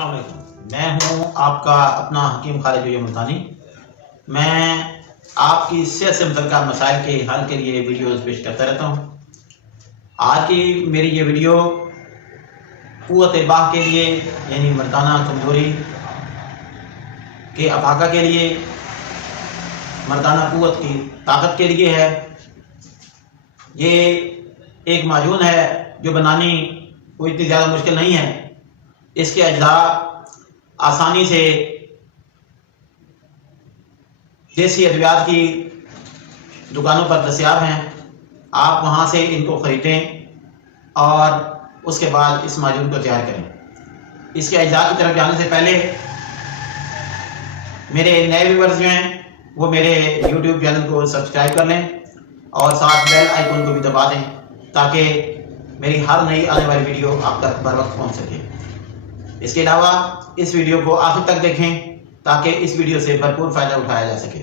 السلام علیکم، میں ہوں آپ کا اپنا حکیم خالد ملتانی۔ میں آپ کی صحت سے متعلقہ مسائل کے حل کے لیے ویڈیوز پیش کرتا رہتا ہوں۔ آج کی میری یہ ویڈیو قوت باہ کے لیے، یعنی مردانہ کمزوری کے افاقہ کے لیے، مردانہ قوت کی طاقت کے لیے ہے۔ یہ ایک معجون ہے جو بنانی کوئی اتنی زیادہ مشکل نہیں ہے۔ اس کے اجزاء آسانی سے دیسی ادویات کی دکانوں پر دستیاب ہیں۔ آپ وہاں سے ان کو خریدیں اور اس کے بعد اس معجون کو تیار کریں۔ اس کے اجزاء کی طرف جانے سے پہلے میرے نئے ویورز جو ہیں وہ میرے یوٹیوب چینل کو سبسکرائب کر لیں اور ساتھ بیل آئیکن کو بھی دبا دیں تاکہ میری ہر نئی آنے والی ویڈیو آپ تک بر وقت پہنچ سکے۔ اس کے علاوہ اس ویڈیو کو آخر تک دیکھیں تاکہ اس ویڈیو سے بھرپور فائدہ اٹھایا جا سکے۔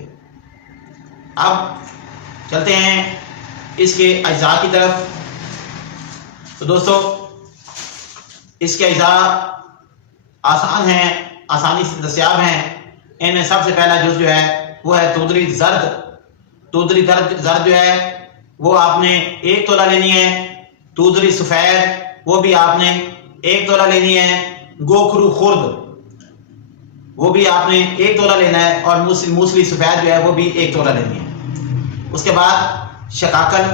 اب چلتے ہیں اس کے اجزاء کی طرف۔ تو دوستو، اس کے اجزاء آسان ہیں، آسانی سے دستیاب ہیں۔ ان میں سب سے پہلا جز جو ہے وہ ہے تودری زرد۔ تودری زرد جو ہے وہ آپ نے 1 تولہ لینی ہے۔ تودری سفید وہ بھی آپ نے 1 تولہ لینی ہے۔ گوکھرو خرد وہ بھی آپ نے 1 تولہ لینا ہے، اور موسلی سفید جو ہے وہ بھی 1 تولہ لینی ہے۔ اس کے بعد شکاکل،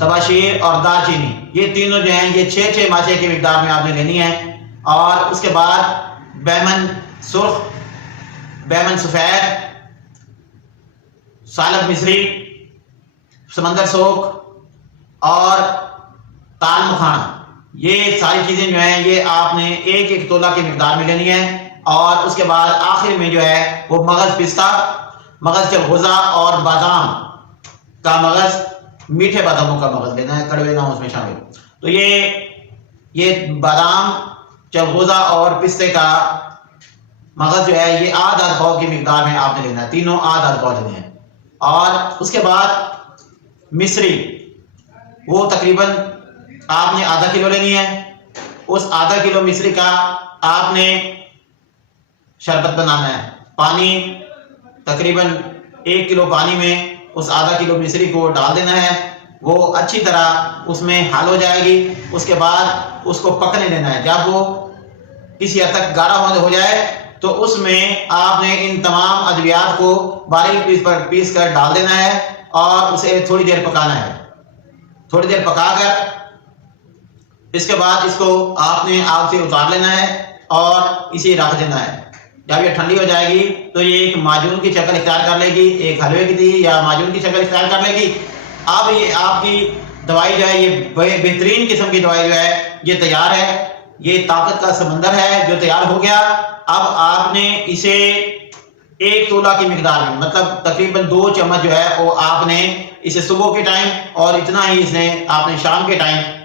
تباشیر اور دار چینی، یہ تینوں جو ہیں یہ 6 ماچے کی مقدار میں آپ نے لینی ہے۔ اور اس کے بعد بیمن سرخ، بیمن سفید، سالب مصری، سمندر سوک اور تال مکھانا، یہ ساری چیزیں جو ہیں یہ آپ نے 1 تولہ کی مقدار میں لینی ہے۔ اور اس کے بعد آخر میں جو ہے وہ مغز پستہ، مغز چلغوزہ اور بادام کا مغز، میٹھے باداموں کا مغز لینا ہے، کڑوے نہ اس میں شامل۔ تو یہ بادام، چلغوزہ اور پستے کا مغز جو ہے یہ آدھ پاؤ کی مقدار میں آپ نے لینا ہے، تینوں آدھ پاؤ لینے ہیں۔ اور اس کے بعد مصری، وہ تقریباً آپ نے ½ کلو لینی ہے۔ اس ½ کلو مصری کا آپ نے شربت بنانا ہے۔ پانی تقریباً 1 کلو پانی میں اس ½ کلو مصری کو ڈال دینا ہے، وہ اچھی طرح اس میں حل ہو جائے گی۔ اس کے بعد اس کو پکنے دینا ہے۔ جب وہ کسی حد تک گاڑھا ہو جائے تو اس میں آپ نے ان تمام ادویات کو باریک پیس کر ڈال دینا ہے اور اسے تھوڑی دیر پکانا ہے۔ تھوڑی دیر پکا کر اس کے بعد اس کو آپ نے آگ سے اتار لینا ہے اور اسے رکھ دینا ہے۔ جب یہ ٹھنڈی ہو جائے گی تو یہ ایک معجون کی شکل اختیار کر لے گی، ایک حلوے کی یا معجون کی شکل اختیار کر لے گی۔ اب یہ آپ کی دوائی جو ہے، یہ بہترین قسم کی دوائی جو ہے یہ تیار ہے۔ یہ طاقت کا سمندر ہے جو تیار ہو گیا۔ اب آپ نے اسے 1 تولہ کی مقدار میں، مطلب تقریباً 2 چمچ جو ہے وہ آپ نے اسے صبح کے ٹائم اور اتنا ہی اس نے آپ نے شام کے ٹائم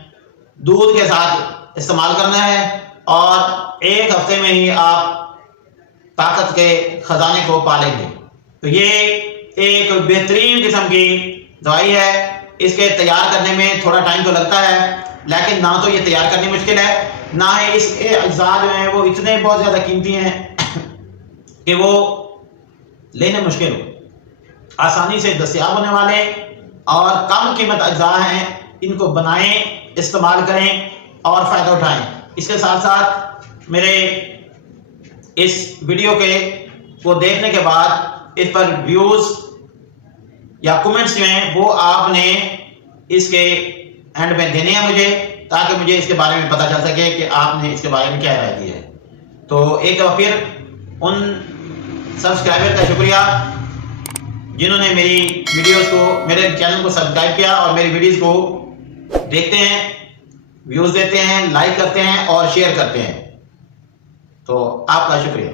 دودھ کے ساتھ استعمال کرنا ہے، اور 1 ہفتے میں ہی آپ طاقت کے خزانے کو پالیں گے۔ تو یہ ایک بہترین قسم کی دوائی ہے۔ اس کے تیار کرنے میں تھوڑا ٹائم تو لگتا ہے، لیکن نہ تو یہ تیار کرنی مشکل ہے، نہ ہی اس کے اجزاء جو ہیں وہ اتنے بہت زیادہ قیمتی ہیں کہ وہ لینے مشکل ہو۔ آسانی سے دستیاب ہونے والے اور کم قیمت اجزاء ہیں، ان کو بنائیں، استعمال کریں اور فائدہ اٹھائیں۔ اس کے ساتھ ساتھ میرے اس ویڈیو کو دیکھنے کے بعد اس پر ویوز یا کمنٹس جو ہیں وہ آپ نے اس کے اینڈ میں دینے ہیں مجھے، تاکہ مجھے اس کے بارے میں پتہ چل سکے کہ آپ نے اس کے بارے میں کیا رائے دی ہے۔ تو ایک دفعہ پھر ان سبسکرائبر کا شکریہ جنہوں نے میری ویڈیوز کو، میرے چینل کو سبسکرائب کیا اور میری ویڈیوز کو دیکھتے ہیں، ویوز دیتے ہیں، لائک کرتے ہیں اور شیئر کرتے ہیں۔ تو آپ کا شکریہ۔